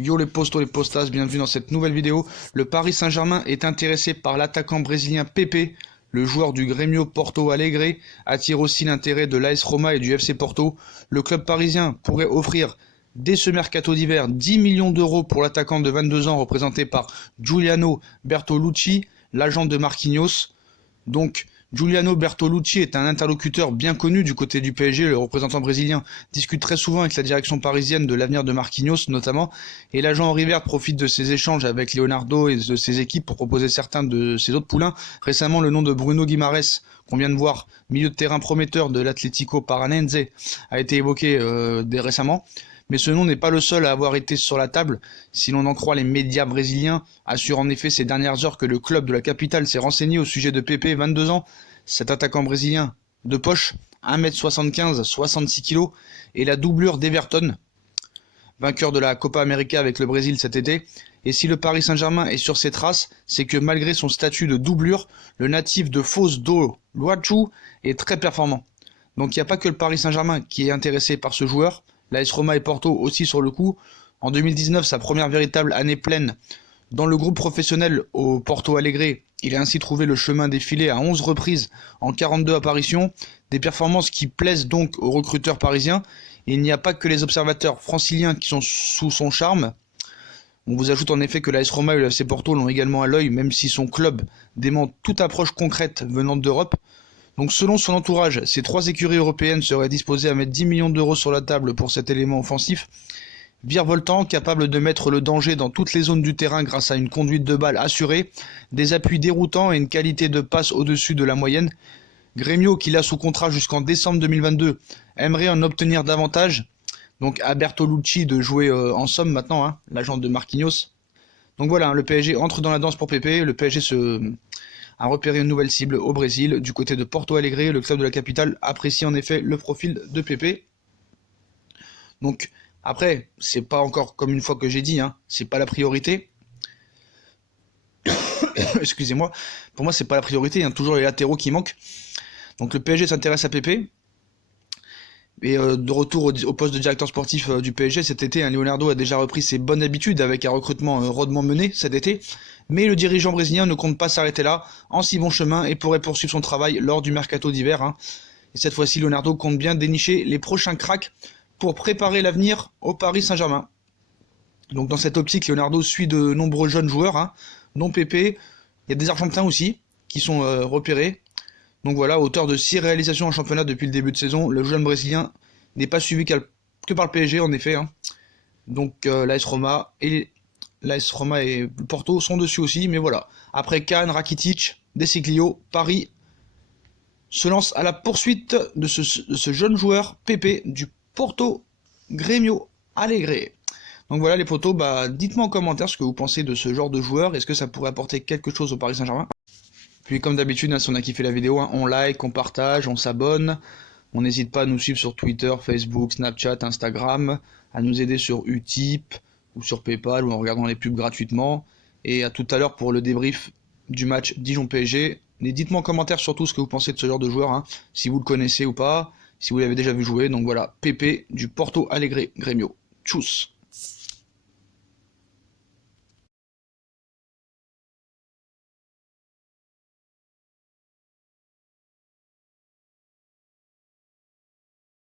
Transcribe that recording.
Yo les postos, les postas, bienvenue dans cette nouvelle vidéo. Le Paris Saint-Germain est intéressé par l'attaquant brésilien Pepe. Le joueur du Grêmio Porto Alegre attire aussi l'intérêt de l'AS Roma et du FC Porto. Le club parisien pourrait offrir dès ce mercato d'hiver 10 millions d'euros pour l'attaquant de 22 ans représenté par Giuliano Bertolucci, l'agent de Marquinhos. Donc Giuliano Bertolucci est un interlocuteur bien connu du côté du PSG. Le représentant brésilien discute très souvent avec la direction parisienne de l'avenir de Marquinhos notamment, et l'agent Henri Vert profite de ses échanges avec Leonardo et de ses équipes pour proposer certains de ses autres poulains. Récemment, le nom de Bruno Guimaraes, qu'on vient de voir, milieu de terrain prometteur de l'Atlético Paranense, a été évoqué dès récemment. Mais ce nom n'est pas le seul à avoir été sur la table. Si l'on en croit les médias brésiliens, assurent en effet ces dernières heures que le club de la capitale s'est renseigné au sujet de Pepe, 22 ans. Cet attaquant brésilien de poche, 1m75, 66 kg, et la doublure d'Everton, vainqueur de la Copa América avec le Brésil cet été. Et si le Paris Saint-Germain est sur ses traces, c'est que malgré son statut de doublure, le natif de Foz do Iguaçu est très performant. Donc il n'y a pas que le Paris Saint-Germain qui est intéressé par ce joueur. L'AS Roma et Porto aussi sur le coup. En 2019, sa première véritable année pleine dans le groupe professionnel au Porto Alegre, il a ainsi trouvé le chemin défilé à 11 reprises en 42 apparitions, des performances qui plaisent donc aux recruteurs parisiens. Et il n'y a pas que les observateurs franciliens qui sont sous son charme. On vous ajoute en effet que l'AS Roma et le FC Porto l'ont également à l'œil, même si son club dément toute approche concrète venant d'Europe. Donc selon son entourage, ces trois écuries européennes seraient disposées à mettre 10 millions d'euros sur la table pour cet élément offensif. Virevoltant, capable de mettre le danger dans toutes les zones du terrain grâce à une conduite de balle assurée, des appuis déroutants et une qualité de passe au-dessus de la moyenne. Grêmio, qui l'a sous contrat jusqu'en décembre 2022, aimerait en obtenir davantage. Donc à Bertolucci de jouer en somme maintenant, l'agent de Marquinhos. Donc voilà, le PSG entre dans la danse pour Pepe. Le PSG a repéré une nouvelle cible au Brésil, du côté de Porto Alegre. Le club de la capitale apprécie en effet le profil de Pepe. Donc après, c'est pas encore comme une fois que j'ai dit, c'est pas la priorité. Excusez-moi, pour moi c'est pas la priorité, il y a toujours les latéraux qui manquent. Donc le PSG s'intéresse à Pepe. Et de retour au poste de directeur sportif du PSG cet été, Leonardo a déjà repris ses bonnes habitudes avec un recrutement rodement mené cet été. Mais le dirigeant brésilien ne compte pas s'arrêter là, en si bon chemin, et pourrait poursuivre son travail lors du mercato d'hiver. Et cette fois-ci, Leonardo compte bien dénicher les prochains cracks pour préparer l'avenir au Paris Saint-Germain. Donc dans cette optique, Leonardo suit de nombreux jeunes joueurs, dont Pepe. Il y a des Argentins aussi qui sont repérés. Donc voilà, auteur de 6 réalisations en championnat depuis le début de saison, le jeune brésilien n'est pas suivi que par le PSG en effet. Donc l'AS Roma et Porto sont dessus aussi, mais voilà. Après Cannes, Rakitic, Desiglio, Paris se lance à la poursuite de ce jeune joueur Pepe du Porto Grêmio Alegre. Donc voilà les potos, dites-moi en commentaire ce que vous pensez de ce genre de joueur, est-ce que ça pourrait apporter quelque chose au Paris Saint-Germain? Puis comme d'habitude, si on a kiffé la vidéo, on like, on partage, on s'abonne. On n'hésite pas à nous suivre sur Twitter, Facebook, Snapchat, Instagram, à nous aider sur Utip ou sur Paypal ou en regardant les pubs gratuitement. Et à tout à l'heure pour le débrief du match Dijon-PSG. Et dites-moi en commentaire surtout ce que vous pensez de ce genre de joueur, si vous le connaissez ou pas, si vous l'avez déjà vu jouer. Donc voilà, Pepe du Porto Alegre Grêmio. Tchuss!